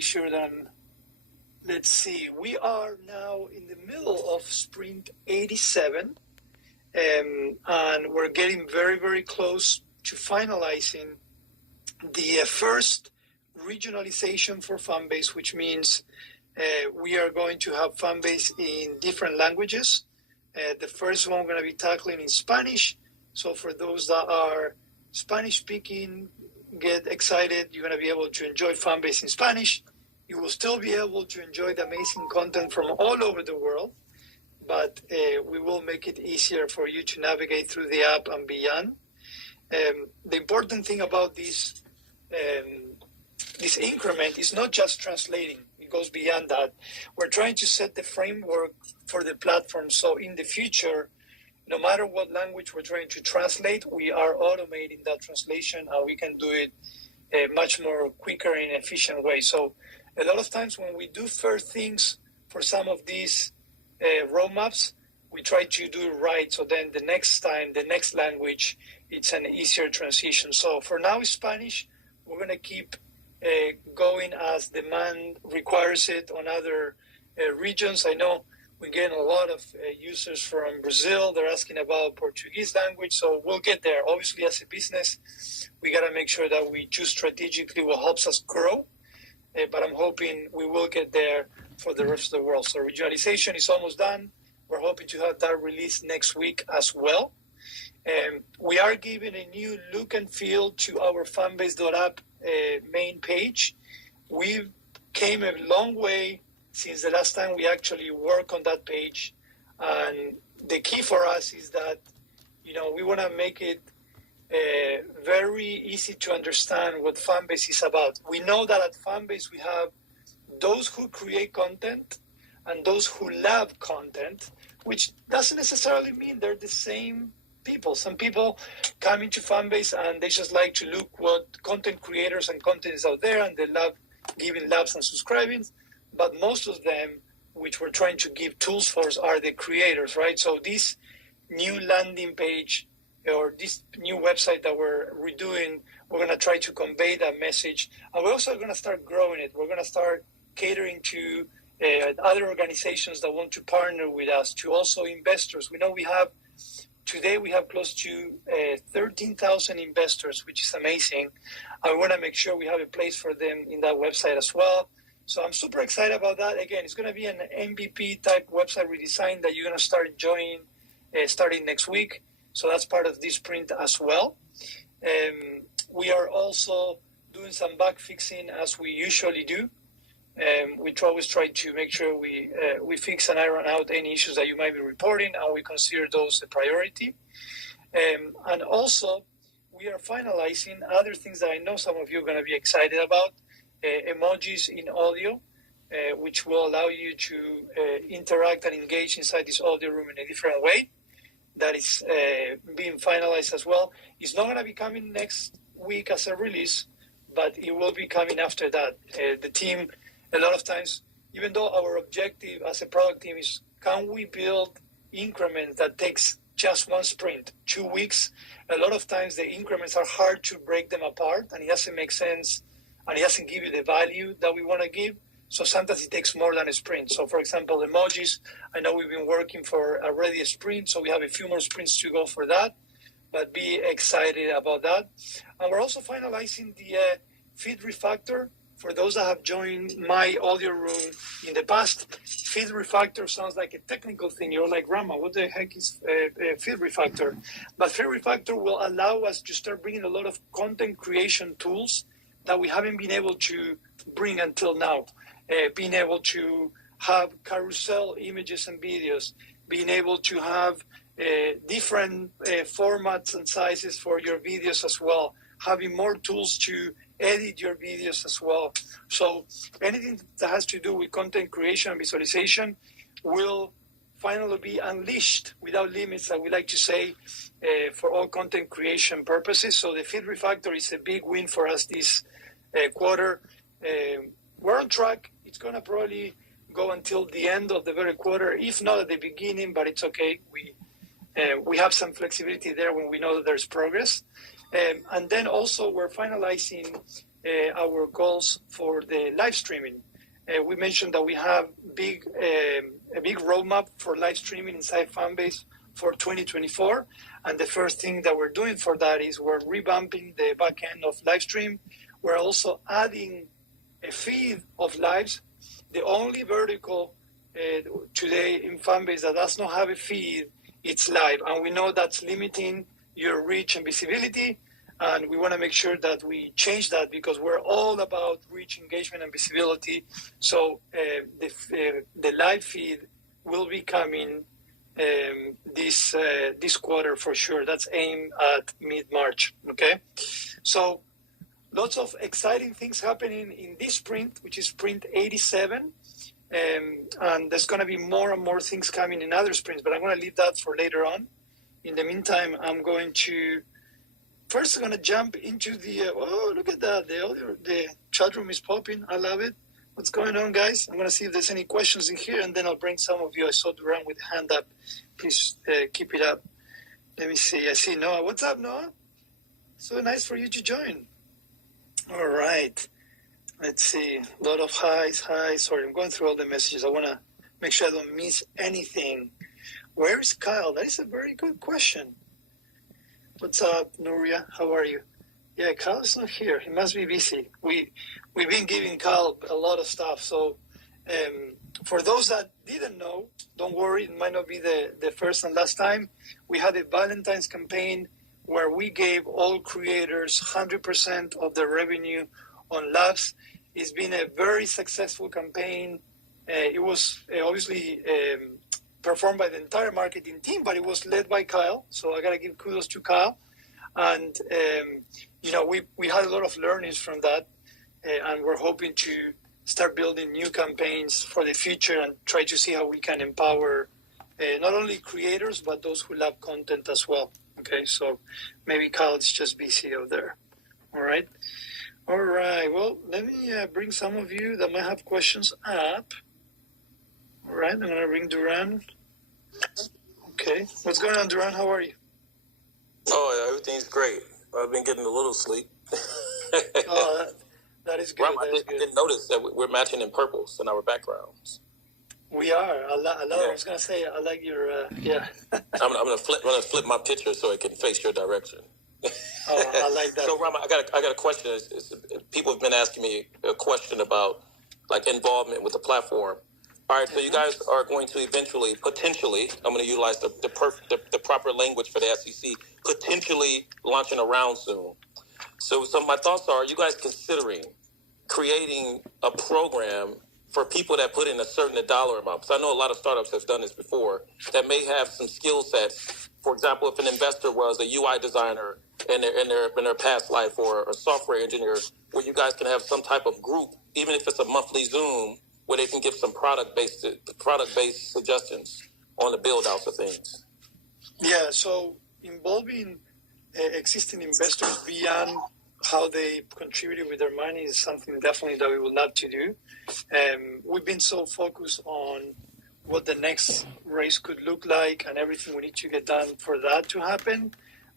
make sure that let's see. We are now in the middle of sprint 87, and we're getting very, very close to finalizing the first regionalization for Fanbase, which means we are going to have Fanbase in different languages. The first one we're going to be tackling in Spanish. So for those that are Spanish speaking, get excited. You're going to be able to enjoy Fanbase in Spanish. You will still be able to enjoy the amazing content from all over the world, but we will make it easier for you to navigate through the app and beyond. The important thing about this increment is not just translating. It goes beyond that. We're trying to set the framework for the platform. So in the future, no matter what language we're trying to translate, we are automating that translation, and we can do it much more quicker and efficient way. So a lot of times when we do first things for some of these roadmaps, we try to do it right. So then the next time, the next language, it's an easier transition. So for now, Spanish, we're going to keep going as demand requires it on other regions. I know we're getting a lot of users from Brazil. They're asking about Portuguese language. So we'll get there. Obviously, as a business, we got to make sure that we choose strategically what helps us grow. But I'm hoping we will get there for the rest of the world. So regionalization is almost done. We're hoping to have that released next week as well. We are giving a new look and feel to our fanbase.app main page. We've came a long way since the last time we actually worked on that page. And the key for us is that, we want to make it very easy to understand what Fanbase is about. We know that at Fanbase we have those who create content and those who love content, which doesn't necessarily mean they're the same people. Some people come into Fanbase and they just like to look what content creators and content is out there, and they love giving loves and subscribing. But most of them, which we're trying to give tools for, are the creators, right? So this new landing page or this new website that we're redoing, we're going to try to convey that message. And we're also going to start growing it. We're going to start catering to other organizations that want to partner with us, to also investors. We know today we have close to 13,000 investors, which is amazing. I want to make sure we have a place for them in that website as well. So I'm super excited about that. Again, it's going to be an MVP type website redesign that you're going to start enjoying starting next week. So that's part of this sprint as well. We are also doing some bug fixing as we usually do. We always try to make sure we fix and iron out any issues that you might be reporting, and we consider those a priority. And also, we are finalizing other things that I know some of you are going to be excited about. Emojis in audio, which will allow you to interact and engage inside this audio room in a different way. That is being finalized as well. It's not going to be coming next week as a release, but it will be coming after that. The team, a lot of times, even though our objective as a product team is, can we build increments that takes just one sprint, 2 weeks? A lot of times the increments are hard to break them apart, and it doesn't make sense, and it doesn't give you the value that we want to give. So sometimes it takes more than a sprint. So for example, emojis, I know we've been working for already a sprint, so we have a few more sprints to go for that, but be excited about that. And we're also finalizing the feed refactor. For those that have joined my audio room in the past, feed refactor sounds like a technical thing. You're like, Rama, what the heck is feed refactor? But feed refactor will allow us to start bringing a lot of content creation tools that we haven't been able to bring until now. Being able to have carousel images and videos, being able to have different formats and sizes for your videos as well, having more tools to edit your videos as well. So anything that has to do with content creation and visualization will finally be unleashed without limits, that we like to say, for all content creation purposes. So the feed refactor is a big win for us this quarter. We're on track. It's going to probably go until the end of the very quarter, if not at the beginning, but it's okay. We have some flexibility there when we know that there's progress. And then also we're finalizing our goals for the live streaming. We mentioned that we have a big roadmap for live streaming inside Fanbase for 2024. And the first thing that we're doing for that is we're revamping the back end of live stream. We're also adding a feed of lives. The only vertical today in Fanbase that does not have a feed, it's live. And we know that's limiting your reach and visibility. And we want to make sure that we change that because we're all about reach, engagement, and visibility. So the live feed will be coming this quarter for sure. That's aimed at mid-March, okay? So lots of exciting things happening in this sprint, which is sprint 87. And there's going to be more and more things coming in other sprints, but I'm going to leave that for later on. In the meantime, I'm going to jump into the, oh, look at that. The chat room is popping. I love it. What's going on, guys? I'm going to see if there's any questions in here, and then I'll bring some of you. I saw Duran with a hand up. Please keep it up. Let me see. I see Noah. What's up, Noah? So nice for you to join. All right. Let's see. A lot of highs. Sorry, I'm going through all the messages. I want to make sure I don't miss anything. Where is Kyle? That is a very good question. What's up, Nuria? How are you? Yeah, Kyle's not here. He must be busy. We've been giving Kyle a lot of stuff. So for those that didn't know, don't worry. It might not be the first and last time. We had a Valentine's campaign where we gave all creators 100% of their revenue on labs. It's been a very successful campaign. It was obviously performed by the entire marketing team, but it was led by Kyle. So I got to give kudos to Kyle. And, we had a lot of learnings from that. And we're hoping to start building new campaigns for the future and try to see how we can empower not only creators, but those who love content as well. Okay, so maybe Kyle is just busy out there. All right. Well, let me bring some of you that might have questions up. All right, I'm going to bring Duran. Okay. What's going on, Duran? How are you? Oh, everything's great. I've been getting a little sleep. Oh, that is good. Rama, I didn't notice that we're matching in purples in our backgrounds. We are. I was going to say, I like your, yeah. I'm going to flip my picture so it can face your direction. Oh, I like that. So, Rama, I got a question. People have been asking me a question about, like, involvement with the platform. All right, so you guys are going to eventually, potentially, I'm going to utilize the proper language for the SEC, potentially launching a round soon. So my thoughts are you guys considering creating a program for people that put in a certain dollar amount? Because I know a lot of startups have done this before that may have some skill sets. For example, if an investor was a UI designer in their past life or a software engineer, where you guys can have some type of group, even if it's a monthly Zoom, where they can give some product-based suggestions on the build-outs of things. Yeah, so involving existing investors beyond how they contributed with their money is something definitely that we would love to do. We've been so focused on what the next race could look like and everything we need to get done for that to happen.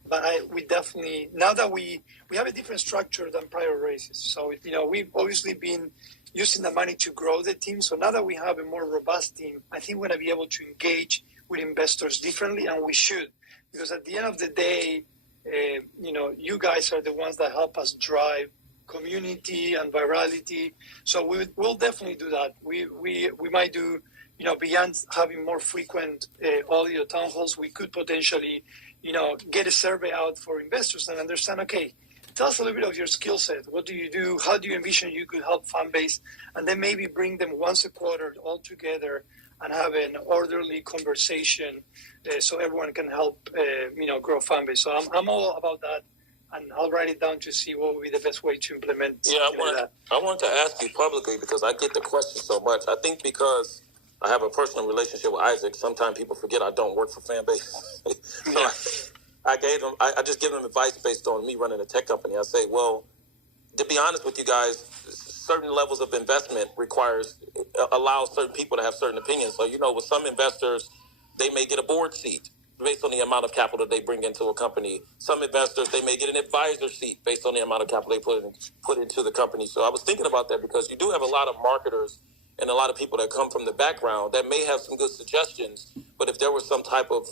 But we definitely, now that we have a different structure than prior races. So, we've obviously been using the money to grow the team. So now that we have a more robust team, I think we're going to be able to engage with investors differently, and we should. Because at the end of the day, you guys are the ones that help us drive community and virality. So we'll definitely do that. We might do, beyond having more frequent audio town halls, we could potentially, get a survey out for investors and understand, okay, tell us a little bit of your skill set. What do you do? How do you envision you could help Fanbase? And then maybe bring them once a quarter all together and have an orderly conversation so everyone can help, grow Fanbase. So I'm all about that. And I'll write it down to see what would be the best way to implement I wanted to ask you publicly because I get the question so much. I think because I have a personal relationship with Isaac, sometimes people forget I don't work for Fanbase. I just give them advice based on me running a tech company. I say, well, to be honest with you guys, certain levels of investment allows certain people to have certain opinions. So, with some investors, they may get a board seat based on the amount of capital they bring into a company. Some investors, they may get an advisor seat based on the amount of capital they put into the company. So I was thinking about that because you do have a lot of marketers and a lot of people that come from the background that may have some good suggestions, but if there was some type of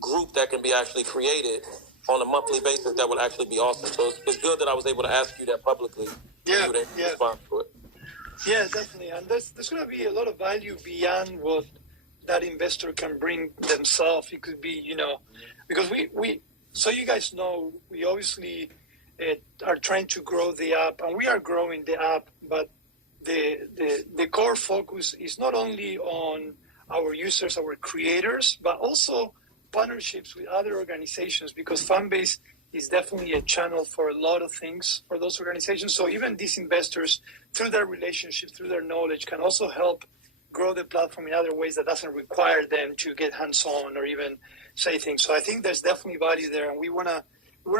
group that can be actually created on a monthly basis, that would actually be awesome. So it's good that I was able to ask you that publicly. Yeah, you respond to it. Yeah, definitely. And there's going to be a lot of value beyond what that investor can bring themselves. It could be, because so you guys know, we obviously are trying to grow the app, and we are growing the app, but the core focus is not only on our users, our creators, but also partnerships with other organizations, because Fanbase is definitely a channel for a lot of things for those organizations. So even these investors, through their relationships, through their knowledge, can also help grow the platform in other ways that doesn't require them to get hands-on or even say things. So I think there's definitely value there, and we wanna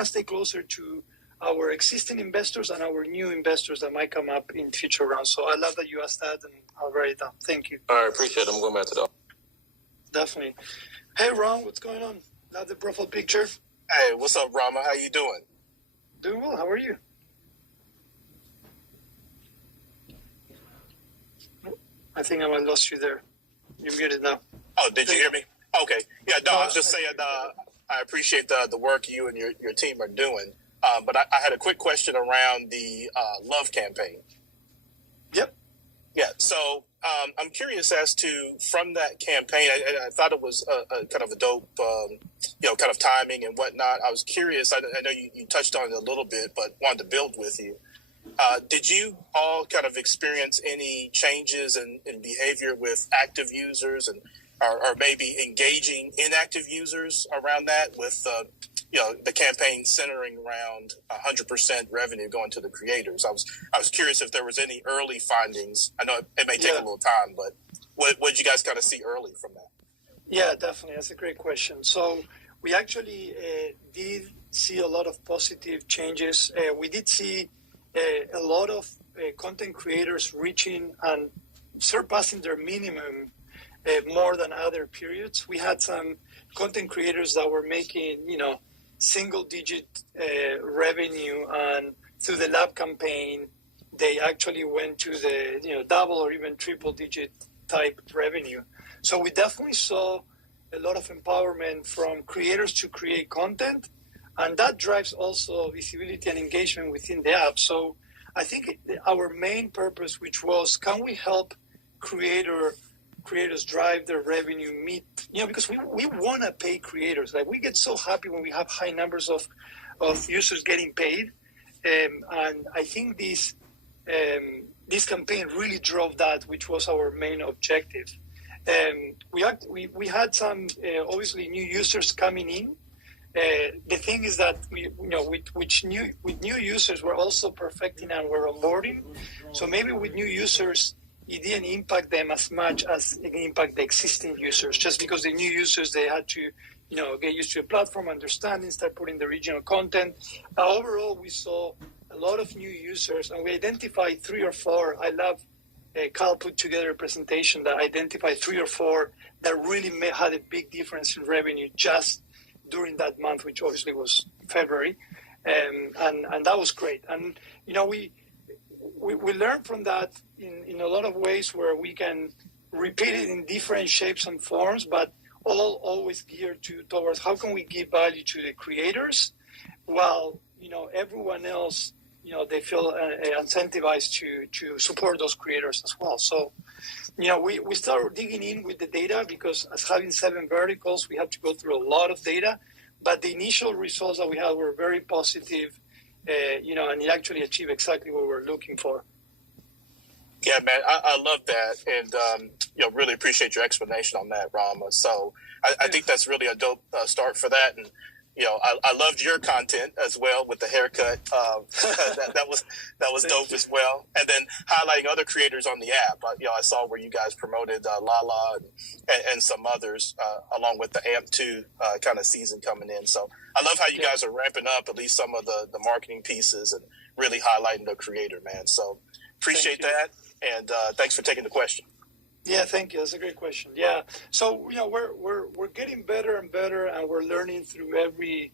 stay closer to our existing investors and our new investors that might come up in future rounds. So I love that you asked that, and I'll write it down. Thank you. All right, appreciate it. I'm going back to that. Definitely. Hey, Ron, what's going on? Love the profile picture. Hey, what's up, Rama? How you doing? Doing well. How are you? I think I might lost you there. You're muted now. Oh, did you hear me? Okay. Yeah, no, I was just saying I appreciate the work you and your team are doing. But I had a quick question around the Love campaign. Yep. Yeah, so I'm curious as to, from that campaign, I thought it was a kind of a dope, kind of timing and whatnot. I was curious, I know you touched on it a little bit, but wanted to build with you. Did you all kind of experience any changes in behavior with active users and or maybe engaging inactive users around that with, the campaign centering around 100% revenue going to the creators? I was curious if there was any early findings. I know it may take a little time, but what did you guys kind of see early from that? Yeah, definitely. That's a great question. So we actually did see a lot of positive changes. We did see a lot of content creators reaching and surpassing their minimum more than other periods. We had some content creators that were making, single-digit revenue, and through the lab campaign, they actually went to the double or even triple-digit type revenue. So we definitely saw a lot of empowerment from creators to create content, and that drives also visibility and engagement within the app. So I think our main purpose, which was, can we help creators drive their revenue, because we want to pay creators. Like, we get so happy when we have high numbers of users getting paid. And I think this campaign really drove that, which was our main objective. We had some obviously new users coming in. The thing is that with new users, we're also perfecting and we're onboarding. So maybe with new users, it didn't impact them as much as it impacted the existing users, just because the new users, they had to get used to the platform, understanding, start putting the original content. Overall, we saw a lot of new users, and we identified 3 or 4. I love Kyle put together a presentation that identified 3 or 4 that really had a big difference in revenue just during that month, which obviously was February, and that was great. And we learned from that in a lot of ways, where we can repeat it in different shapes and forms, but always geared towards how can we give value to the creators, while everyone else they feel incentivized to support those creators as well. So we started digging in with the data, because as having 7 verticals, we had to go through a lot of data, but the initial results that we had were very positive, and it actually achieved exactly what we were looking for. Yeah, man, I love that, and really appreciate your explanation on that, Rama. So I think that's really a dope start for that, and I loved your content as well with the haircut. That was dope as well, and then highlighting other creators on the app. I saw where you guys promoted Lala and some others, along with the AMP2 kind of season coming in. So I love how you guys are ramping up at least some of the marketing pieces and really highlighting the creator, man. So appreciate that. And thanks for taking the question. Yeah, thank you. That's a great question. Yeah, so we're getting better and better, and we're learning through every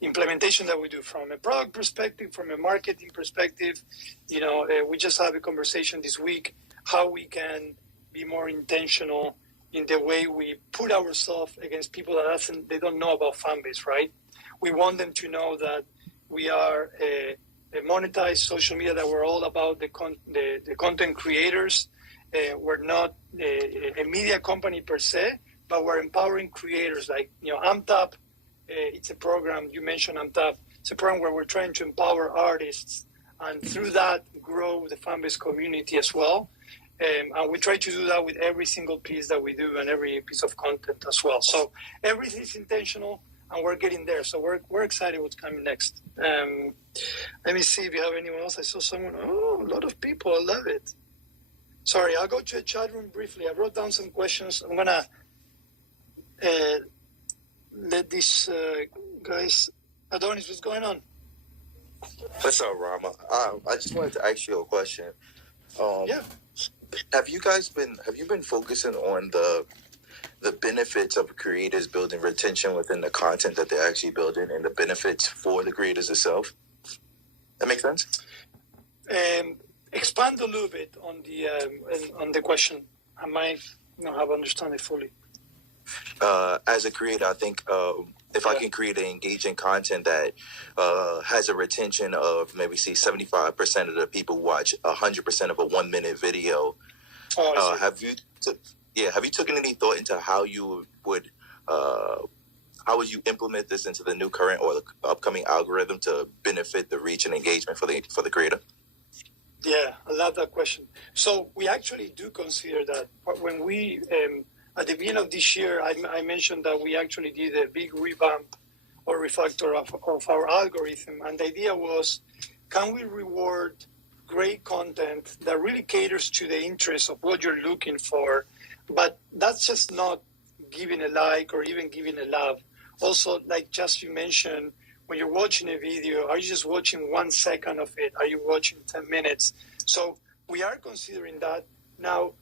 implementation that we do, from a product perspective, from a marketing perspective. We just had a conversation this week how we can be more intentional in the way we put ourselves against people that they don't know about Fanbase, right? We want them to know that we are a monetized social media, that we're all about the content creators. We're not a media company per se, but we're empowering creators. Like, AmpTap, it's a program, you mentioned AmpTap. It's a program where we're trying to empower artists and through that grow the Fanbase community as well. And we try to do that with every single piece that we do and every piece of content as well. So everything is intentional, and we're getting there. So we're excited what's coming next. Let me see if you have anyone else. I saw someone. Oh, a lot of people. I love it. Sorry, I'll go to the chat room briefly. I wrote down some questions. I'm going to let these guys. Adonis, what's going on? What's up, Rama? I just wanted to ask you a question. Yeah. Have you been focusing on the benefits of creators building retention within the content that they're actually building, and the benefits for the creators itself? That makes sense? Expand a little bit on the question. I might not have understood it fully. As a creator, I think if I can create an engaging content that has a retention of maybe 75% of the people watch 100% of a 1 minute video. Have you taken any thought into how you would how would you implement this into the new current or the upcoming algorithm to benefit the reach and engagement for the creator? Yeah, I love that question. So we actually do consider that. When we at the beginning of this year, I mentioned that we actually did a big revamp or refactor of our algorithm. And the idea was, can we reward great content that really caters to the interest of what you're looking for? But that's just not giving a like or even giving a love. Also, like just you mentioned, when you're watching a video, are you just watching 1 second of it? Are you watching 10 minutes? So we are considering that. Now,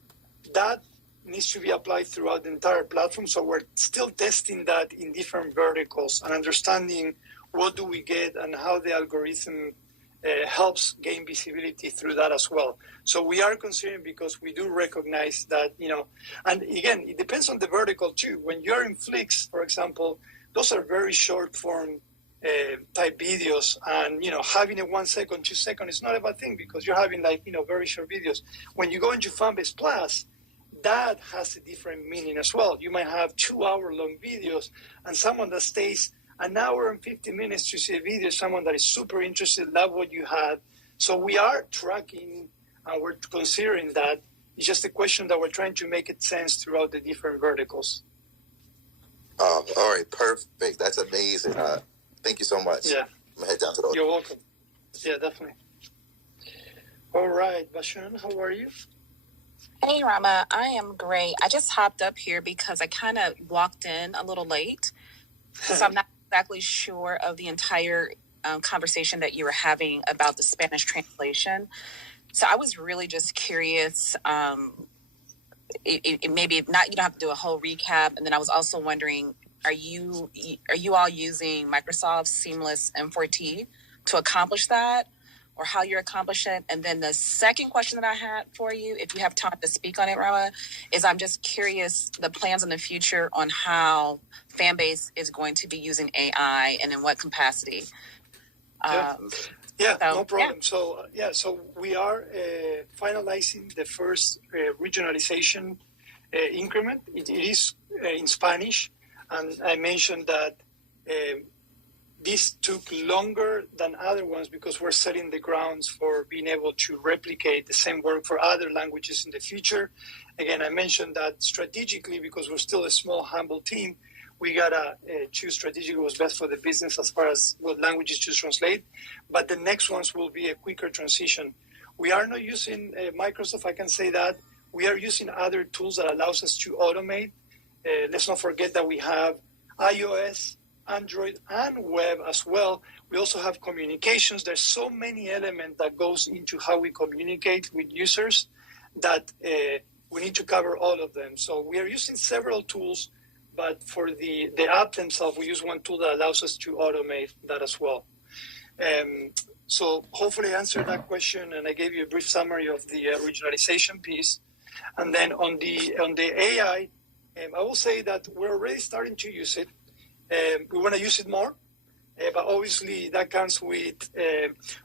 that needs to be applied throughout the entire platform. So we're still testing that in different verticals and understanding what do we get and how the algorithm helps gain visibility through that as well. So we are considering, because we do recognize that, and again, it depends on the vertical too. When you're in Flix, for example, those are very short form type videos, and having a 1 second, 2 second is not a bad thing, because you're having very short videos. When you go into Fanbase Plus, that has a different meaning as well. You might have 2 hour long videos, and someone that stays an hour and 50 minutes to see a video, someone that is super interested, love what you had. So we are tracking and we're considering that. It's just a question that we're trying to make it sense throughout the different verticals. All right, perfect. That's amazing. Thank you so much. Yeah. I'm gonna head down to the. You're welcome. Yeah, definitely. All right, Bashan, how are you? Hey, Rama. I am great. I just hopped up here because I kind of walked in a little late, so I'm not exactly sure of the entire conversation that you were having about the Spanish translation. So I was really just curious. Maybe not. You don't have to do a whole recap. And then I was also wondering, are you all using Microsoft Seamless M4T to accomplish that, or how you're accomplishing it? And then the second question that I had for you, if you have time to speak on it, Rama, is I'm just curious the plans in the future on how Fanbase is going to be using AI and in what capacity. No problem. Yeah. So we are finalizing the first regionalization increment. It is in Spanish, and I mentioned that this took longer than other ones because we're setting the grounds for being able to replicate the same work for other languages in the future. Again, I mentioned that strategically, because we're still a small, humble team, we gotta choose strategically what's best for the business as far as what languages to translate. But the next ones will be a quicker transition. We are not using Microsoft, I can say that. We are using other tools that allows us to automate. Let's not forget that we have iOS, Android, and web as well. We also have communications. There's so many elements that goes into how we communicate with users that we need to cover all of them. So we are using several tools, but for the app themselves, we use one tool that allows us to automate that as well. So hopefully I answered that question, and I gave you a brief summary of the regionalization piece. And then on the AI, I will say that we're already starting to use it. We want to use it more, but obviously that comes with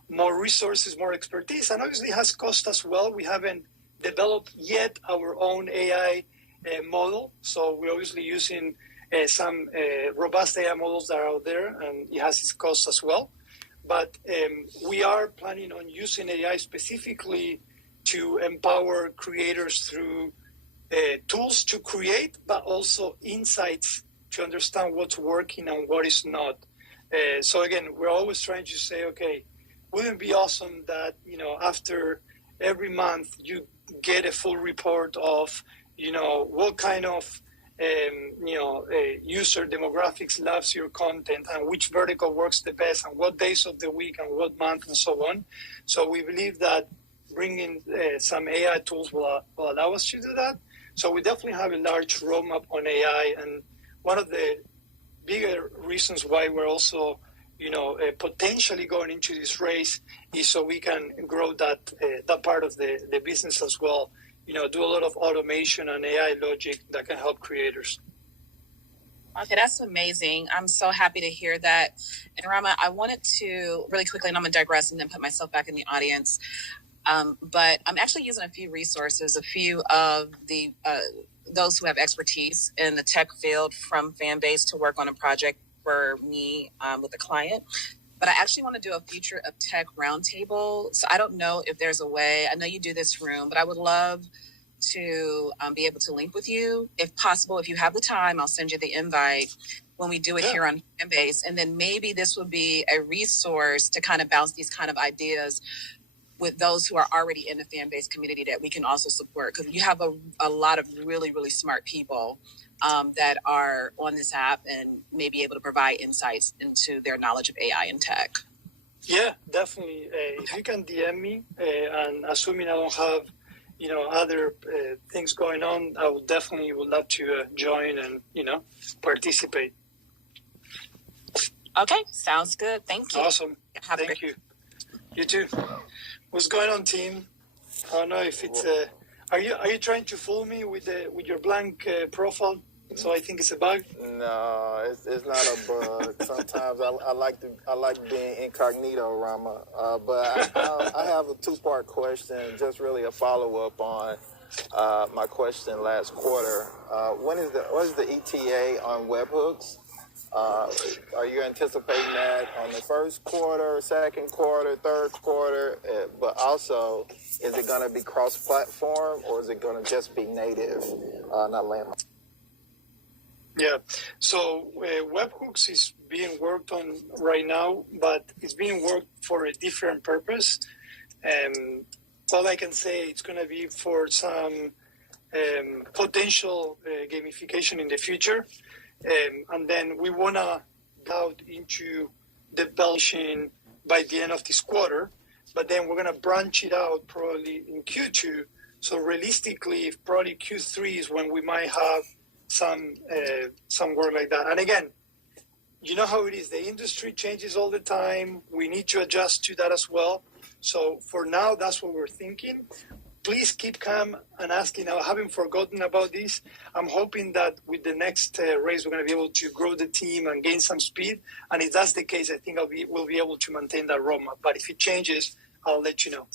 more resources, more expertise, and obviously has cost as well. We haven't developed yet our own AI model, so we're obviously using some robust AI models that are out there, and it has its costs as well. But we are planning on using AI specifically to empower creators through tools to create, but also insights to understand what's working and what is not. So again, we're always trying to say, okay, wouldn't it be awesome that, after every month you get a full report of, what kind of, user demographics loves your content and which vertical works the best and what days of the week and what month and so on. So we believe that bringing some AI tools will allow us to do that. So we definitely have a large roadmap on AI, and one of the bigger reasons why we're also, potentially going into this race is so we can grow that part of the business as well. Do a lot of automation and AI logic that can help creators. Okay, that's amazing. I'm so happy to hear that. And Rama, I wanted to really quickly, and I'm going to digress and then put myself back in the audience. But I'm actually using a few resources, a few of the those who have expertise in the tech field from Fanbase to work on a project for me with a client. But I actually want to do a Future of Tech roundtable. So I don't know if there's a way. I know you do this room, but I would love to be able to link with you. If possible, if you have the time, I'll send you the invite when we do it here on Fanbase. And then maybe this would be a resource to kind of bounce these kind of ideas with those who are already in the Fanbase community that we can also support. Because you have a lot of really, really smart people that are on this app and may be able to provide insights into their knowledge of AI and tech. Yeah, definitely. If you can DM me, and assuming I don't have, other things going on, I would love to join and, participate. Okay, sounds good. Thank you. Awesome. Thank you. You too. What's going on, team? I don't know if it's. Are you trying to fool me with your blank profile? So I think it's a bug. No, it's not a bug. Sometimes I like being incognito, Rama. But I have a two-part question, just really a follow-up on my question last quarter. What is the ETA on webhooks? Are you anticipating that on the first quarter, second quarter, third quarter? But also, is it going to be cross-platform, or is it going to just be native, not landmark? Yeah, so webhooks is being worked on right now, but it's being worked for a different purpose. All I can say, it's going to be for some potential gamification in the future. And then we want to go out into development by the end of this quarter, but then we're going to branch it out probably in Q2. So realistically, probably Q3 is when we might have some work like that. And again, you know how it is. The industry changes all the time. We need to adjust to that as well. So for now, that's what we're thinking. Please keep calm and asking. I haven't forgotten about this. I'm hoping that with the next race, we're going to be able to grow the team and gain some speed. And if that's the case, I think we'll be able to maintain that roadmap. But if it changes, I'll let you know.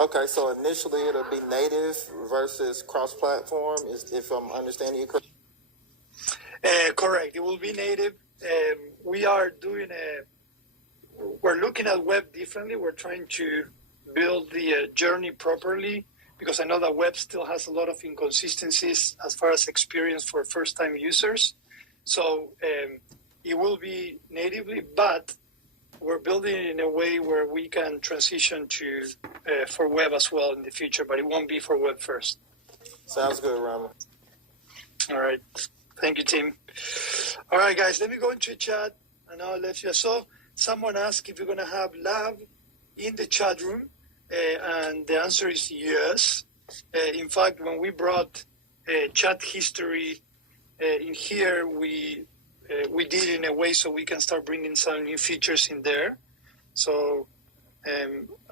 Okay, so initially it'll be native versus cross-platform, if I'm understanding you correctly? Correct. It will be native. We're looking at web differently. We're trying to build the journey properly, because I know that web still has a lot of inconsistencies as far as experience for first-time users. So it will be natively, but we're building it in a way where we can transition to for web as well in the future, but it won't be for web first. Sounds good, Rama. All right. Thank you, team. All right, guys, let me go into chat, and I'll let you. So someone asked if you're going to have lab in the chat room. And the answer is yes. In fact, when we brought chat history in here, we did it in a way so we can start bringing some new features in there. So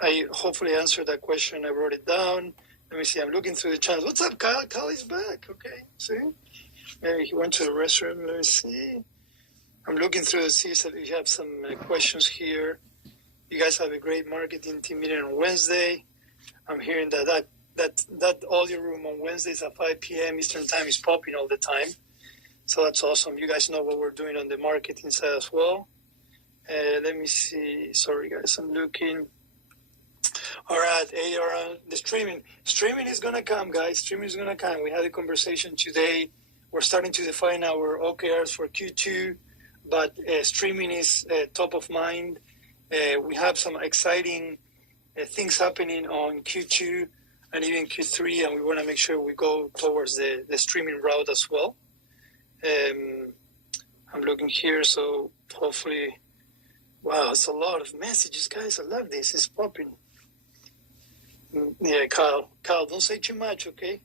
I hopefully answered that question. I wrote it down. Let me see. I'm looking through the channels. What's up, Kyle? Kyle is back. Okay. See? Maybe he went to the restroom. Let me see. I'm looking through to see if we have some questions here. You guys have a great marketing team meeting on Wednesday. I'm hearing that audio room on Wednesdays at 5 p.m. Eastern time is popping all the time. So that's awesome. You guys know what we're doing on the marketing side as well. Let me see. Sorry, guys. I'm looking. All right. The streaming. Streaming is going to come, guys. Streaming is going to come. We had a conversation today. We're starting to define our OKRs for Q2, but streaming is top of mind. We have some exciting things happening on Q2 and even Q3, and we want to make sure we go towards the streaming route as well. I'm looking here, so hopefully, wow, it's a lot of messages, guys. I love this. It's popping. Yeah, Kyle, don't say too much, okay?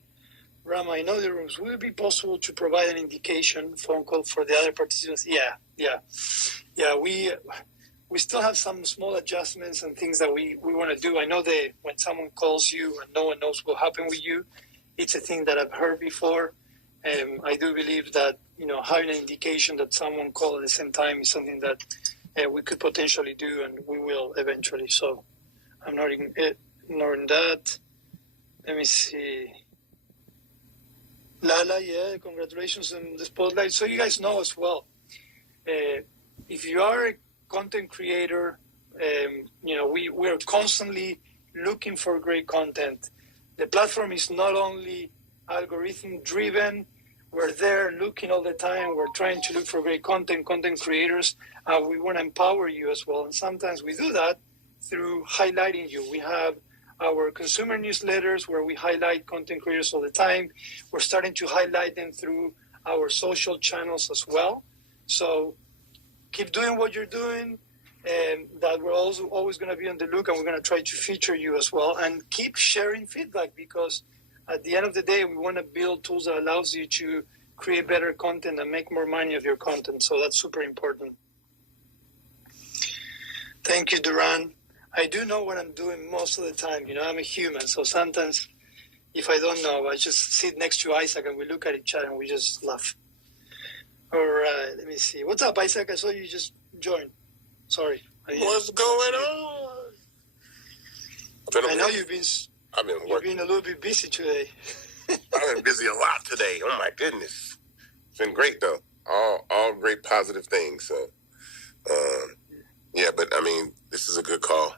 Rama, I know the rooms. Will it be possible to provide an indication phone call for the other participants? Yeah. We still have some small adjustments and things that we want to do. I know that when someone calls you and no one knows what happened with you, it's a thing that I've heard before. I do believe that, having an indication that someone called at the same time is something that we could potentially do, and we will eventually. So I'm not ignoring that. Let me see. Lala, yeah, congratulations on the spotlight. So you guys know as well, if you are a content creator, we're constantly looking for great content. The platform is not only algorithm driven. We're there looking all the time. We're trying to look for great content creators. We want to empower you as well. And sometimes we do that through highlighting you. We have our consumer newsletters where we highlight content creators all the time. We're starting to highlight them through our social channels as well. So keep doing what you're doing, and that we're also always going to be on the look, and we're going to try to feature you as well. And keep sharing feedback, because at the end of the day, we want to build tools that allows you to create better content and make more money of your content. So that's super important. Thank you, Duran. I do know what I'm doing most of the time. I'm a human. So sometimes if I don't know, I just sit next to Isaac and we look at each other and we just laugh. All right. Let me see. What's up, Isaac? I saw you just joined. Sorry. What's going on? I know you've been a little bit busy today. I've been busy a lot today. Oh my goodness. It's been great though. All great positive things. So yeah, but I mean, this is a good call.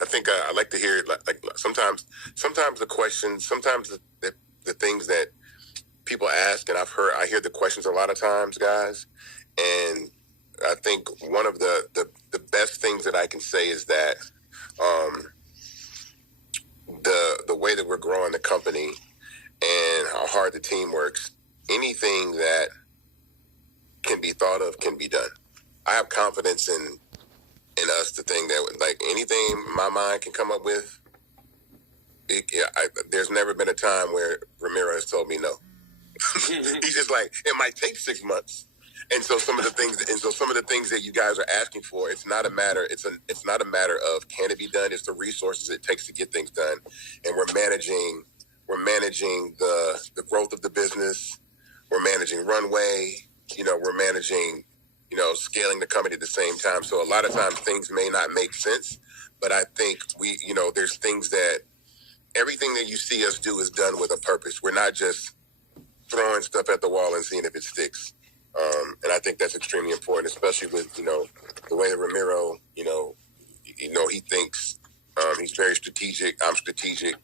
I think I like to hear it like sometimes the questions, sometimes the things that people ask, and I hear the questions a lot of times, guys. And I think one of the best things that I can say is that the way that we're growing the company and how hard the team works, anything that can be thought of can be done. I have confidence in us to think that like anything my mind can come up with, there's never been a time where Ramiro has told me no. He's just like, it might take 6 months. And so some of the things that you guys are asking for, it's not a matter of can it be done, it's the resources it takes to get things done. And we're managing the growth of the business, we're managing runway, we're managing, scaling the company at the same time. So a lot of times things may not make sense, but I think there's things that everything that you see us do is done with a purpose. We're not just throwing stuff at the wall and seeing if it sticks. And I think that's extremely important, especially with, the way that Ramiro, he thinks. He's very strategic. I'm strategic.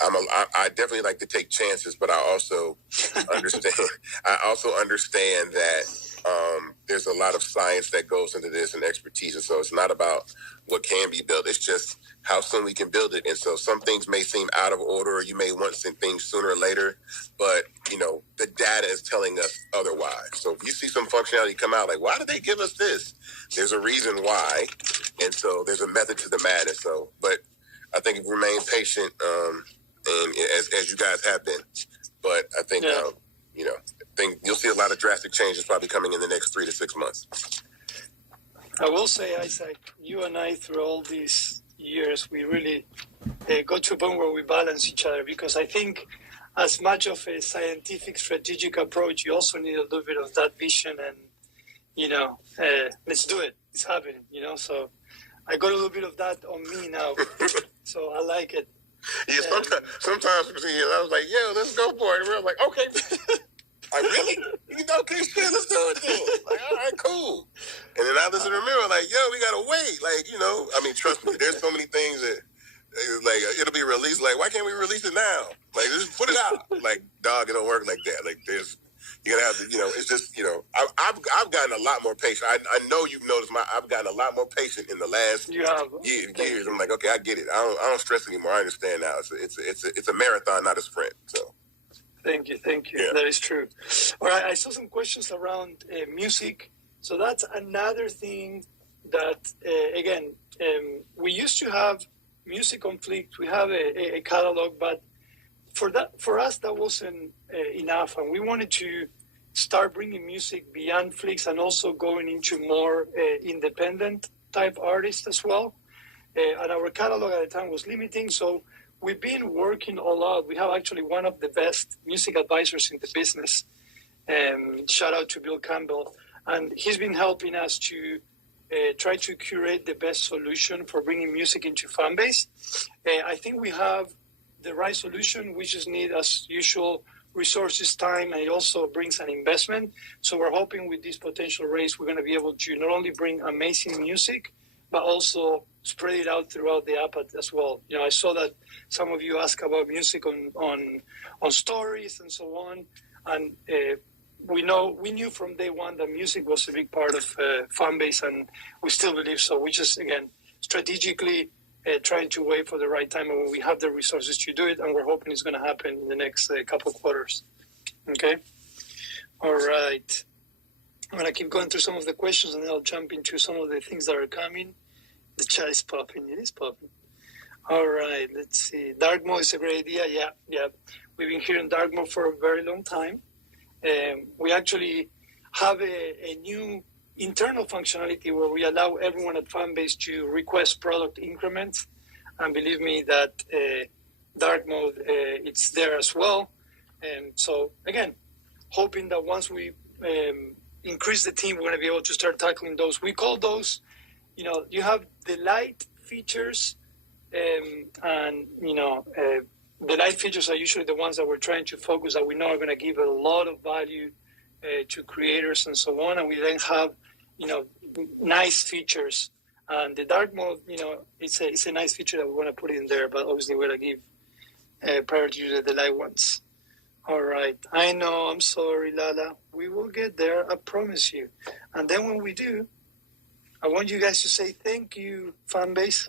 I definitely like to take chances, but I also understand that there's a lot of science that goes into this and expertise. And so it's not about what can be built. It's just how soon we can build it. And so some things may seem out of order, or you may want some things sooner or later, but the data is telling us otherwise. So if you see some functionality come out, like, why did they give us this? There's a reason why. And so there's a method to the madness. So, but I think remain patient, and as you guys have been. But I think, I think you'll see a lot of drastic changes probably coming in the next 3 to 6 months. I will say, Isaac, you and I, through all these years, we really got to a point where we balance each other, because I think as much of a scientific, strategic approach, you also need a little bit of that vision and, let's do it. It's happening, so I got a little bit of that on me now. So I like it. Yeah, sometimes I was like, "Yo, let's go for it." And we were like, "Okay." Like, really? Okay, shit, let's do it then. Like, all right, cool. And then I listen to Ramiro, like, "Yo, we gotta wait." Like, I mean, trust me, there's so many things that, like, it'll be released. Like, why can't we release it now? Like, just put it out. Like, dog, it don't work like that. Like, you're gonna have to, it's just, I've gotten a lot more patient. I know you've noticed I've gotten a lot more patient in the last years. I'm like, okay, I get it. I don't stress anymore. I understand now. It's a marathon, not a sprint. So. Thank you. Yeah. That is true. All right, I saw some questions around music. So that's another thing that, again, we used to have music on Flick. We have a catalog, but for us, that wasn't enough. And we wanted to start bringing music beyond Flicks and also going into more independent type artists as well. And our catalog at the time was limiting. So we've been working all out. We have actually one of the best music advisors in the business. Shout out to Bill Campbell. And he's been helping us to try to curate the best solution for bringing music into Fanbase. I think we have the right solution. We just need, as usual, resources, time, and it also brings an investment. So we're hoping with this potential raise, we're going to be able to not only bring amazing music, but also spread it out throughout the app as well. I saw that some of you ask about music on stories and so on. And we knew from day one that music was a big part of Fanbase, and we still believe so. We just, again, strategically trying to wait for the right time and when we have the resources to do it, and we're hoping it's going to happen in the next couple of quarters. Okay? All right. I'm going to keep going through some of the questions, and then I'll jump into some of the things that are coming. The chat is popping. It is popping. All right. Let's see. Dark mode is a great idea. Yeah. We've been hearing dark mode for a very long time. We actually have a new internal functionality where we allow everyone at Fanbase to request product increments. And believe me that dark mode, it's there as well. And so, again, hoping that once we increase the team, we're going to be able to start tackling those. We call those, you have the light features, and the light features are usually the ones that we're trying to focus that we know are going to give a lot of value to creators and so on. And we then have, nice features. And the dark mode, it's a nice feature that we want to put in there, but obviously we're going to give priority to the light ones. All right. I know. I'm sorry, Lala. We will get there. I promise you. And then when we do, I want you guys to say thank you, Fanbase,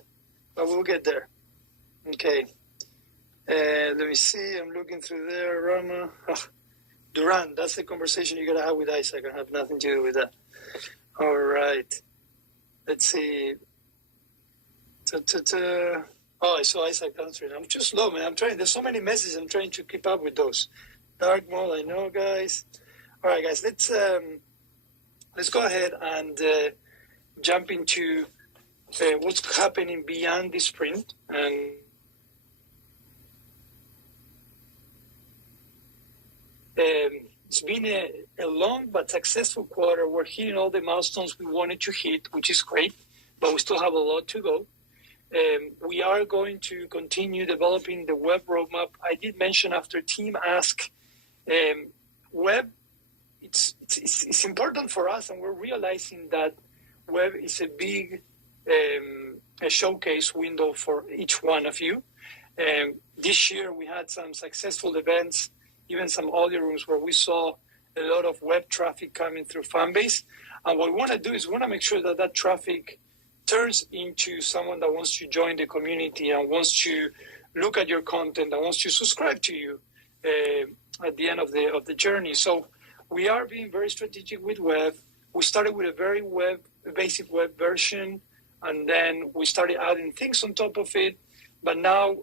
but we'll get there. Okay. Let me see. I'm looking through there. Rama. Duran, that's the conversation you got to have with Isaac. I have nothing to do with that. All right. Let's see. Oh, I saw Isaac answering. I'm too slow, man. I'm trying. There's so many messages. I'm trying to keep up with those. Dark mode, I know, guys. All right, guys. Let's go ahead and jump into what's happening beyond this sprint. And it's been a long but successful quarter. We're hitting all the milestones we wanted to hit, which is great, but we still have a lot to go. We are going to continue developing the web roadmap. I did mention after team ask, web, it's important for us, and we're realizing that web is a big a showcase window for each one of you. This year we had some successful events, even some audio rooms where we saw a lot of web traffic coming through Fanbase. And what we want to do is we want to make sure that that traffic turns into someone that wants to join the community and wants to look at your content and wants to subscribe to you at the end of the journey. So we are being very strategic with web. We started with a very basic web version, and then we started adding things on top of it. But now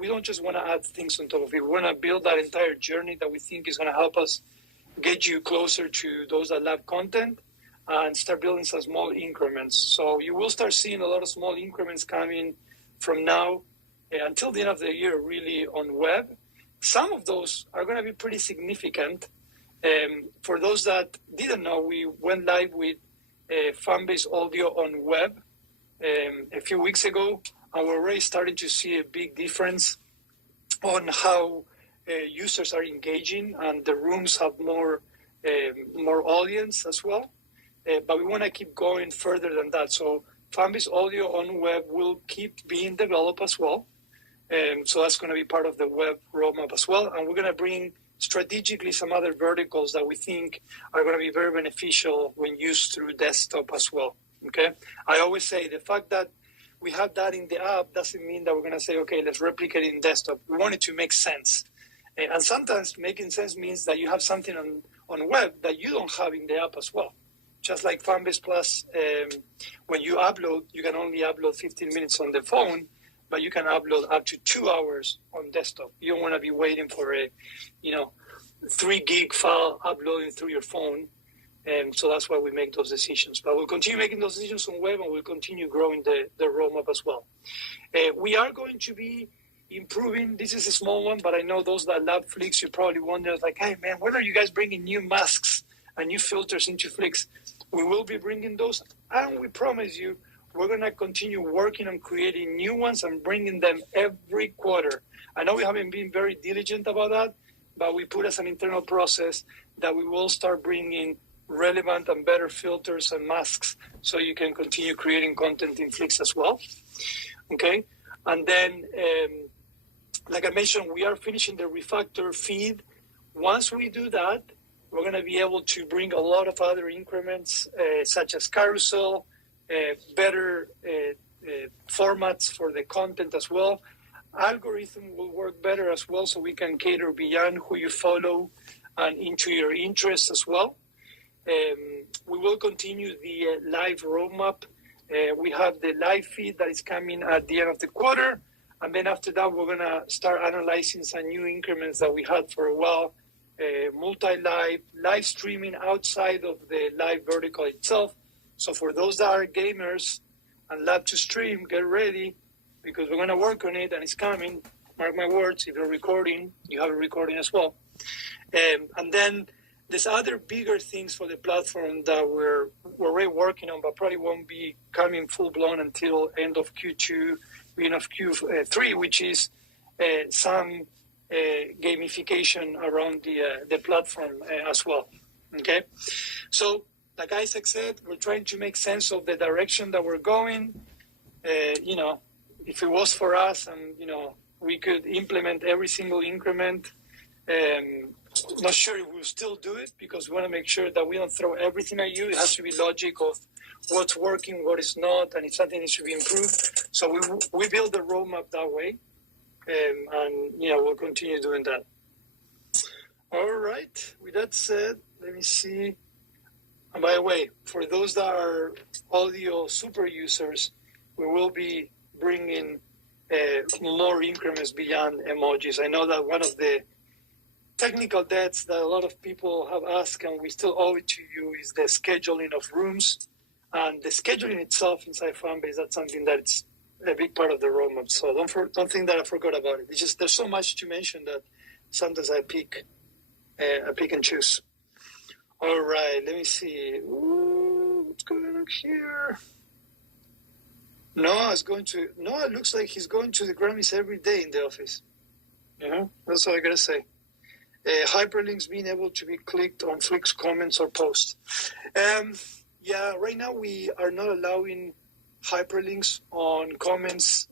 we don't just want to add things on top of it. We want to build that entire journey that we think is going to help us get you closer to those that love content and start building some small increments. So you will start seeing a lot of small increments coming from now until the end of the year, really, on web. Some of those are going to be pretty significant. For those that didn't know, we went live with Fanbase audio on web a few weeks ago, and we're already starting to see a big difference on how users are engaging, and the rooms have more audience as well. But we want to keep going further than that. So Fanbase audio on web will keep being developed as well. So that's going to be part of the web roadmap as well. And we're going to bring strategically some other verticals that we think are going to be very beneficial when used through desktop as well. Okay. I always say the fact that we have that in the app doesn't mean that we're going to say, okay, let's replicate it in desktop. We want it to make sense. And sometimes making sense means that you have something on web that you don't have in the app as well. Just like Fanbase Plus, when you upload, you can only upload 15 minutes on the phone, but you can upload up to 2 hours on desktop. You don't want to be waiting for a, 3 gig file uploading through your phone. And so that's why we make those decisions. But we'll continue making those decisions on web, and we'll continue growing the roadmap as well. We are going to be improving. This is a small one, but I know those that love Flix, you probably wonder, like, hey, man, when are you guys bringing new masks and new filters into Flix? We will be bringing those, and we promise you, we're going to continue working on creating new ones and bringing them every quarter. I know we haven't been very diligent about that, but we put as an internal process that we will start bringing relevant and better filters and masks so you can continue creating content in Flix as well. Okay? And then, like I mentioned, we are finishing the refactor feed. Once we do that, we're going to be able to bring a lot of other increments, such as carousel, better formats for the content as well. Algorithm will work better as well, so we can cater beyond who you follow and into your interests as well. We will continue the live roadmap. We have the live feed that is coming at the end of the quarter. And then after that, we're going to start analyzing some new increments that we had for a while. Multi-live, live streaming outside of the live vertical itself. So for those that are gamers and love to stream, get ready, because we're going to work on it and it's coming. Mark my words, if you're recording, you have a recording as well. And then there's other bigger things for the platform that we're already working on, but probably won't be coming full-blown until end of Q2, beginning of Q3, which is some gamification around the platform as well. Okay? So, like Isaac said, we're trying to make sense of the direction that we're going. If it was for us and, we could implement every single increment, not sure if we'll still do it, because we want to make sure that we don't throw everything at you. It has to be logic of what's working, what is not, and if something needs to be improved. So we build the roadmap that way, and we'll continue doing that. All right. With that said, let me see. And by the way, for those that are audio super users, we will be bringing more increments beyond emojis. I know that one of the technical debts that a lot of people have asked, and we still owe it to you, is the scheduling of rooms. And the scheduling itself inside Fanbase, that's something that's a big part of the roadmap. So don't think that I forgot about it. It's just there's so much to mention that sometimes I pick and choose. All right, let me see. Ooh, what's going on here? Noah looks like he's going to the Grammys every day in the office. That's all I gotta say. Hyperlinks being able to be clicked on Flix comments or posts. Right now we are not allowing hyperlinks on comments,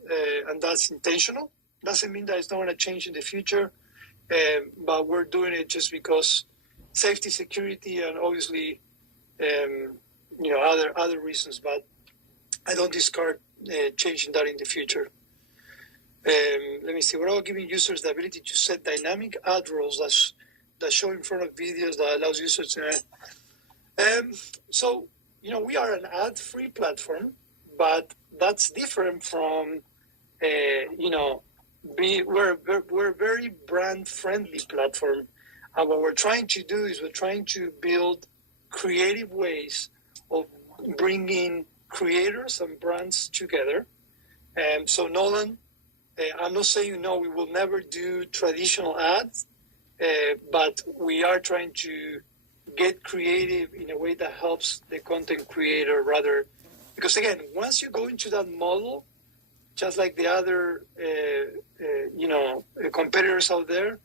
and that's intentional. Doesn't mean that it's not going to change in the future, but we're doing it just because safety, security, and obviously, other reasons. But I don't discard changing that in the future. Let me see. We're all giving users the ability to set dynamic ad rolls that show in front of videos that allows users to. We are an ad-free platform, but that's different from we're a very brand friendly platform. And what we're trying to do is we're trying to build creative ways of bringing creators and brands together. So Nolan, I'm not saying no, we will never do traditional ads, but we are trying to get creative in a way that helps the content creator rather, because again, once you go into that model, just like the other, competitors out there,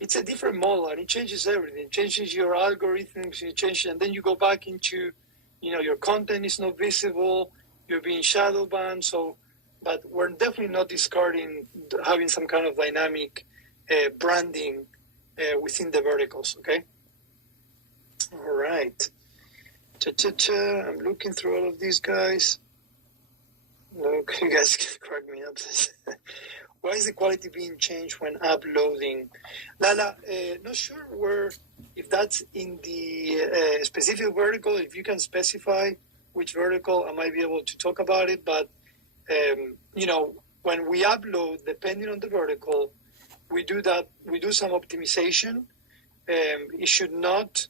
it's a different model and it changes everything. It changes your algorithms, it changes, and then you go back into, your content is not visible, you're being shadow banned. So, but we're definitely not discarding having some kind of dynamic branding within the verticals. Okay. All right. I'm looking through all of these guys. Look, you guys can crack me up. Why is the quality being changed when uploading? Lala, not sure if that's in the specific vertical. If you can specify which vertical, I might be able to talk about it. But, when we upload, depending on the vertical, we do some optimization. It should not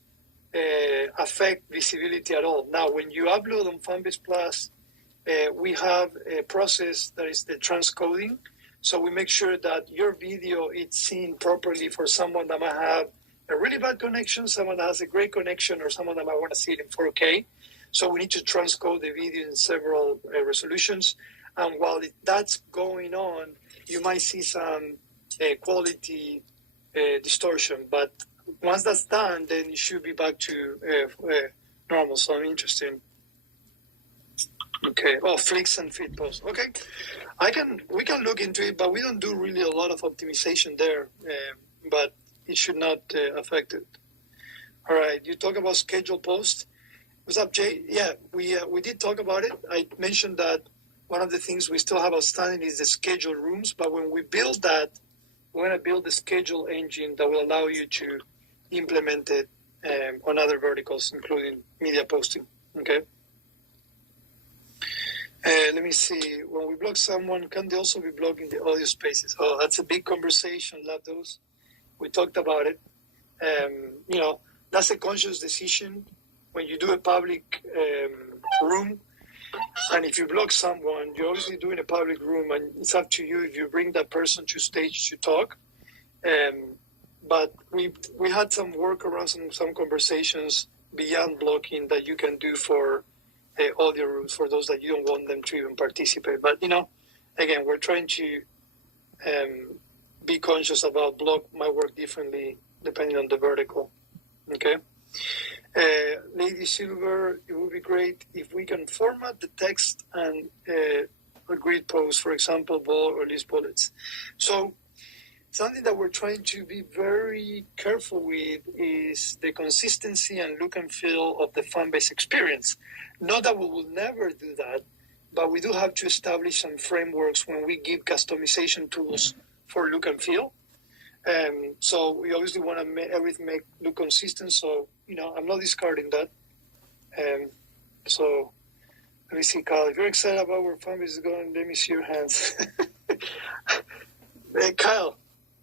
affect visibility at all. Now, when you upload on Fanbase Plus, we have a process that is the transcoding. So we make sure that your video is seen properly for someone that might have a really bad connection, someone that has a great connection, or someone that might want to see it in 4K. So we need to transcode the video in several resolutions. And while that's going on, you might see some quality distortion. But once that's done, then it should be back to normal. So I'm interested. Okay. Oh, flicks and feed posts. Okay. We can look into it, but we don't do really a lot of optimization there. But it should not affect it. All right. You talk about scheduled posts. What's up, Jay? Yeah, we did talk about it. I mentioned that one of the things we still have outstanding is the schedule rooms. But when we build that, we're going to build the schedule engine that will allow you to implement it on other verticals, including media posting. Okay. Let me see. When we block someone, can they also be blocking the audio spaces? Oh, that's a big conversation. Love those. We talked about it. That's a conscious decision. When you do a public room, and if you block someone, you're obviously doing a public room, and it's up to you if you bring that person to stage to talk. But we had some work around some conversations beyond blocking that you can do for audio rooms for those that you don't want them to even participate. But, again, we're trying to be conscious about block might work differently depending on the vertical. Okay. Lady Silver, it would be great if we can format the text and a grid post, for example, bullet or list bullets. So something that we're trying to be very careful with is the consistency and look and feel of the Fanbase experience. Not that we will never do that, but we do have to establish some frameworks when we give customization tools for look and feel. So we obviously want to make everything look consistent. So, I'm not discarding that. So let me see, Kyle, if you're excited about where Fanbase is going, let me see your hands. Hey, Kyle,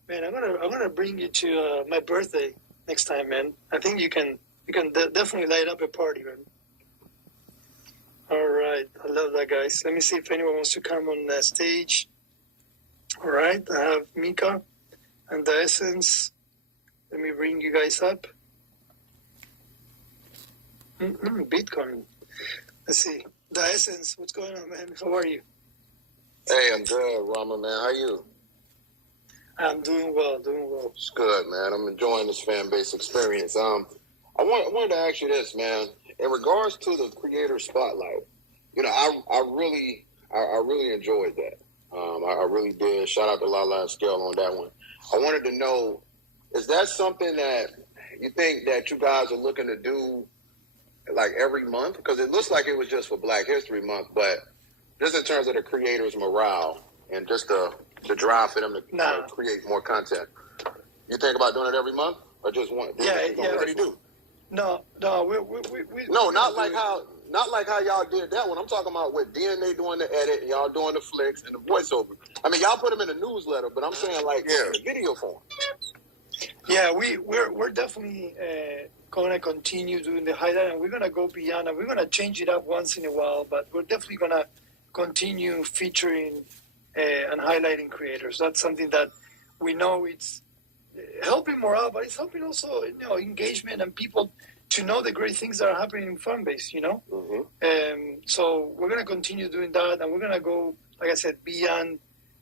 man, I'm gonna bring you to my birthday next time, man. I think you can definitely light up a party, man. All right, I love that, guys. Let me see if anyone wants to come on stage. All right, I have Mika and the Essence. Let me bring you guys up. Bitcoin. Let's see. The Essence, what's going on, man? How are you? Hey, I'm good, Rama, man. How you? I'm doing well. It's good, man. I'm enjoying this Fanbase experience. I wanted to ask you this, man. In regards to the creator spotlight, I really enjoyed that. I really did. Shout out to Lala and Scale on that one. I wanted to know, is that something that you think that you guys are looking to do like every month? Because it looks like it was just for Black History Month, but just in terms of the creators' morale and just the drive for them to create more content. You think about doing it every month, or just one? Yeah. Already do. No, we not like how not like how y'all did that one. I'm talking about with DNA doing the edit and y'all doing the flicks and the voiceover. I mean, y'all put them in the newsletter, but I'm saying like in the video form. Yeah, we're definitely going to continue doing the highlight, and we're going to go beyond, and we're going to change it up once in a while, but we're definitely going to continue featuring and highlighting creators. That's something that we know it's helping morale, but it's helping also, engagement and people to know the great things that are happening in Fanbase, So we're going to continue doing that, and we're going to go, like I said, beyond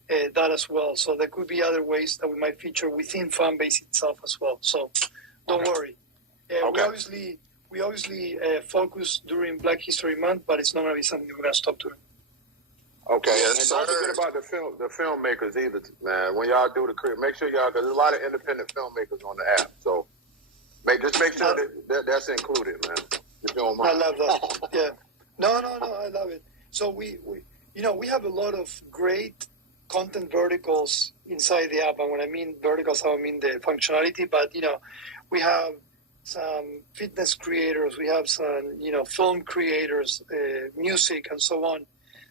that as well. So there could be other ways that we might feature within Fanbase itself as well. So don't worry. We obviously focus during Black History Month, but it's not going to be something we're going to stop doing. Okay, yes, and don't forget about the filmmakers either, man. When y'all do the career, make sure y'all, because there's a lot of independent filmmakers on the app. So make sure that's included, man. If you don't mind. I love that. Yeah. No, I love it. So we have a lot of great content verticals inside the app, and when I mean verticals, I mean the functionality. But we have some fitness creators, we have some film creators, music, and so on.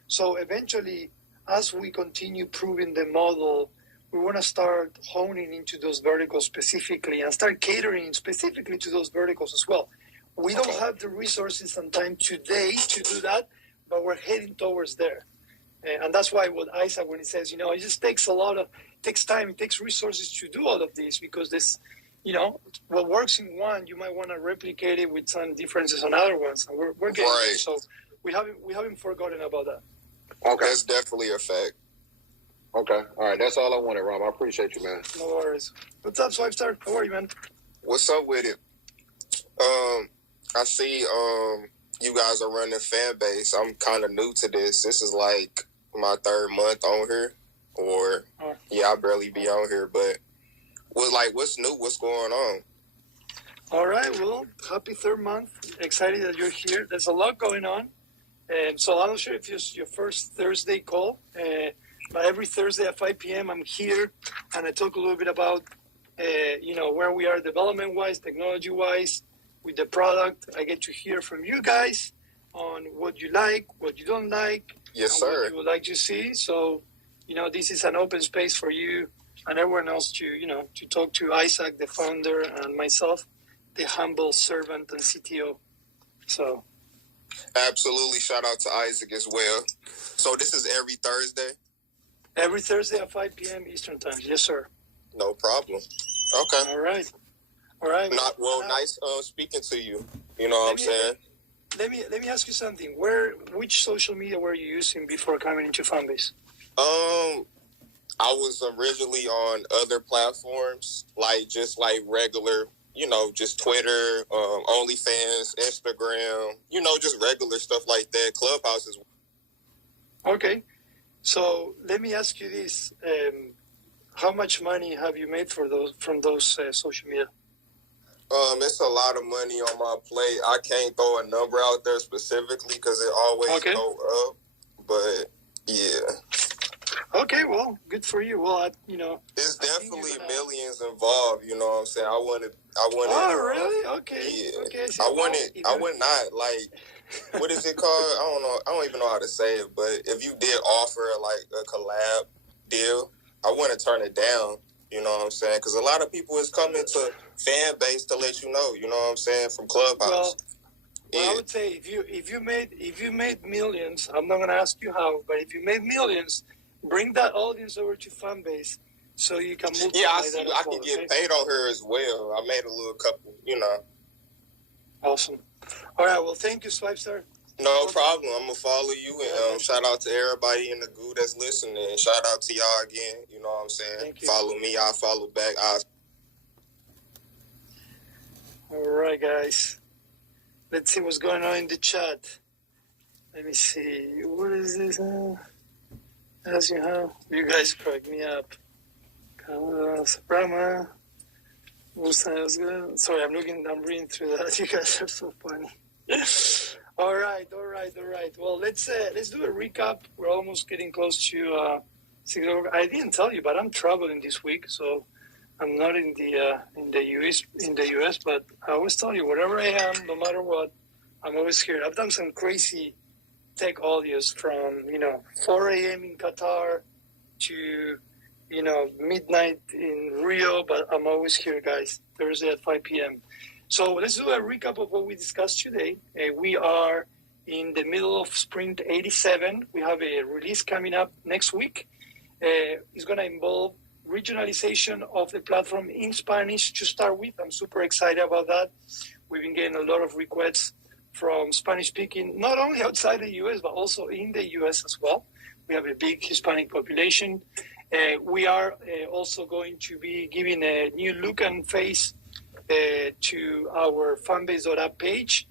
So eventually, as we continue proving the model, we want to start honing into those verticals specifically and start catering specifically to those verticals as well. We don't have the resources and time today to do that, but we're heading towards there. And that's why what Isaac, when he says, it just takes takes time, it takes resources to do all of this, because this, what works in one, you might want to replicate it with some differences on other ones. And we're getting there. So we haven't forgotten about that. Okay, that's definitely a fact. Okay, all right, that's all I wanted, Rama. I appreciate you, man. No worries. What's up, Swipestar? How are you, man? What's up with it? I see you guys are running Fanbase. I'm kind of new to this. This is like my 3rd month on here, I barely be on here, but what's new? What's going on? All right, well, happy 3rd month. Excited that you're here. There's a lot going on. So I'm not sure if it's your first Thursday call, but every Thursday at 5 p.m. I'm here, and I talk a little bit about, where we are development-wise, technology-wise, with the product. I get to hear from you guys on what you like, what you don't like, yes, sir, what you would like to see. So, this is an open space for you and everyone else to talk to Isaac, the founder, and myself, the humble servant and CTO. So... Absolutely. Shout out to Isaac as well. So this is every Thursday? Every Thursday at 5 p.m. Eastern Time. Yes, sir. No problem. Okay. All right. Nice speaking to you. You know what I'm saying? Let me ask you something. Which social media were you using before coming into Fanbase? I was originally on other platforms, just regular, just Twitter, OnlyFans, Instagram, just regular stuff like that. Clubhouse is. Okay. So let me ask you this. How much money have you made from those social media? It's a lot of money on my plate. I can't throw a number out there specifically because it always go up. But yeah. Okay, well, good for you. Well, it's definitely millions involved. You know what I'm saying? I wanted. Oh, really? Okay. Yeah. Okay. I would not what is it called? I don't know. I don't even know how to say it. But if you did offer a collab deal, I wouldn't turn it down. You know what I'm saying? Because a lot of people is coming to Fanbase to let you know. You know what I'm saying? From Clubhouse. Well, I would say if you made millions, I'm not gonna ask you how, but if you made millions, bring that audience over to Fanbase so you can multiply that. I can get paid on her as well. I made a little couple, Awesome. All right. Well, thank you, Swipestar. No problem. I'm gonna follow you, and shout out to everybody in the goo that's listening. And shout out to y'all again. You know what I'm saying? Thank you. Follow me. I'll follow back. All right, guys. Let's see what's going on in the chat. Let me see. What is this? As you have, you guys crack me up. Rama. Sorry, I'm reading through that. You guys are so funny. All right. Well, let's do a recap. We're almost getting close to 6 o'clock. I didn't tell you, but I'm traveling this week, so I'm not in the US. But I always tell you, wherever I am, no matter what, I'm always here. I've done some crazy tech audios from 4 a.m. in Qatar to midnight in Rio, but I'm always here, guys. Thursday at 5 p.m. So let's do a recap of what we discussed today. We are in the middle of Sprint 87. We have a release coming up next week. It's going to involve regionalization of the platform in Spanish to start with. I'm super excited about that. We've been getting a lot of requests from Spanish-speaking, not only outside the U.S., but also in the U.S. as well. We have a big Hispanic population. We are also going to be giving a new look and face to our Fanbase.app page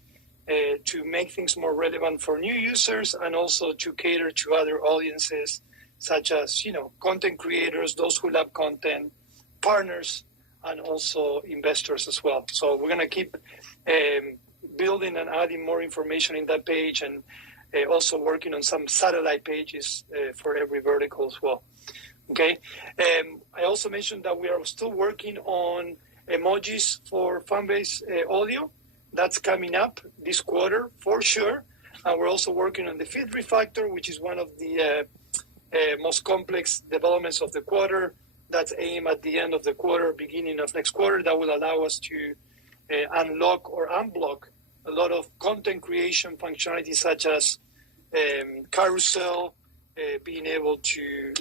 to make things more relevant for new users and also to cater to other audiences such as, content creators, those who love content, partners, and also investors as well. So we're going to keep building and adding more information in that page and also working on some satellite pages for every vertical as well. Okay. I also mentioned that we are still working on emojis for Fanbase audio. That's coming up this quarter for sure. And we're also working on the feed refactor, which is one of the most complex developments of the quarter. That's aimed at the end of the quarter, beginning of next quarter. That will allow us to unlock or unblock a lot of content creation functionality, such as carousel, being able to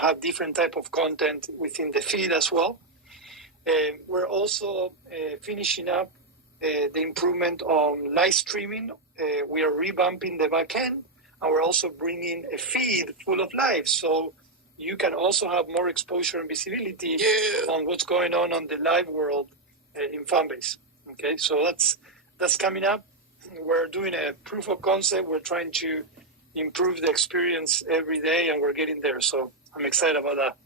have different type of content within the feed as well. We're also finishing up the improvement on live streaming. We are revamping the backend, and we're also bringing a feed full of live, so you can also have more exposure and visibility on what's going on the live world in Fanbase. Okay, so that's coming up. We're doing a proof of concept. We're trying to improve the experience every day, and we're getting there. So I'm excited about that.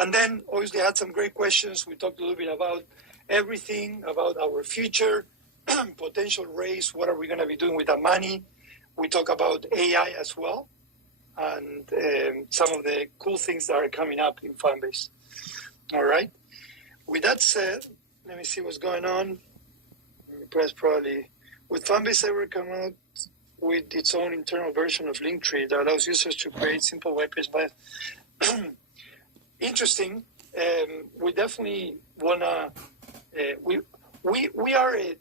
And then, obviously, I had some great questions. We talked a little bit about everything, about our future, potential raise, what are we going to be doing with our money. We talk about AI as well, and some of the cool things that are coming up in Fanbase. All right. With that said, let me see what's going on. Let me press probably. Would Fanbase ever come out with its own internal version of Linktree that allows users to create simple web pages? Interesting. We definitely wanna. We are a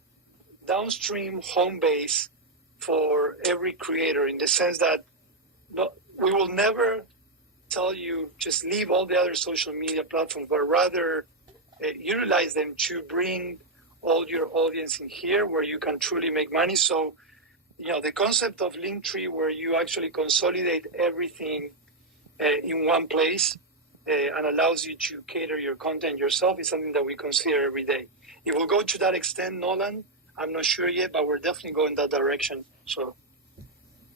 downstream home base for every creator, in the sense that we will never tell you just leave all the other social media platforms, but rather utilize them to bring all your audience in here where you can truly make money. So, the concept of Linktree, where you actually consolidate everything in one place and allows you to cater your content yourself, is something that we consider every day. It will go to that extent, Nolan. I'm not sure yet, but we're definitely going that direction. So,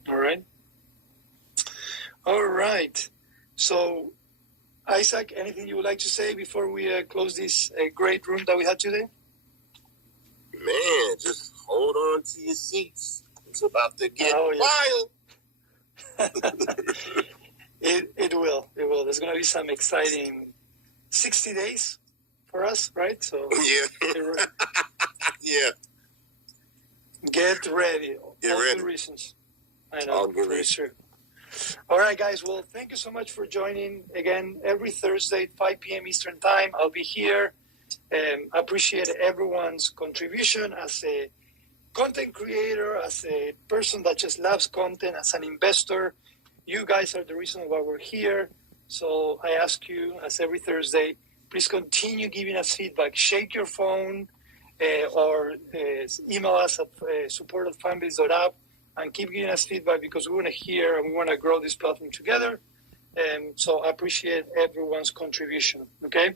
all right. All right. So, Isaac, anything you would like to say before we close this great room that we had today? Man, just hold on to your seats. It's about to get wild. It will. There's going to be some exciting 60 days for us, right? So yeah. Get ready. Get all ready. The reasons. I know. For sure. All right, guys. Well, thank you so much for joining. Again, every Thursday at 5 p.m. Eastern Time, I'll be here. I appreciate everyone's contribution as a content creator, as a person that just loves content, as an investor. You guys are the reason why we're here. So I ask you, as every Thursday, please continue giving us feedback. Shake your phone or email us at support@fanbase.app and keep giving us feedback, because we want to hear and we want to grow this platform together. So I appreciate everyone's contribution. Okay.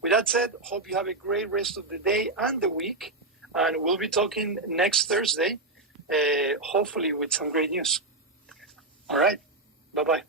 With that said, hope you have a great rest of the day and the week. And we'll be talking next Thursday, hopefully with some great news. All right. Bye-bye.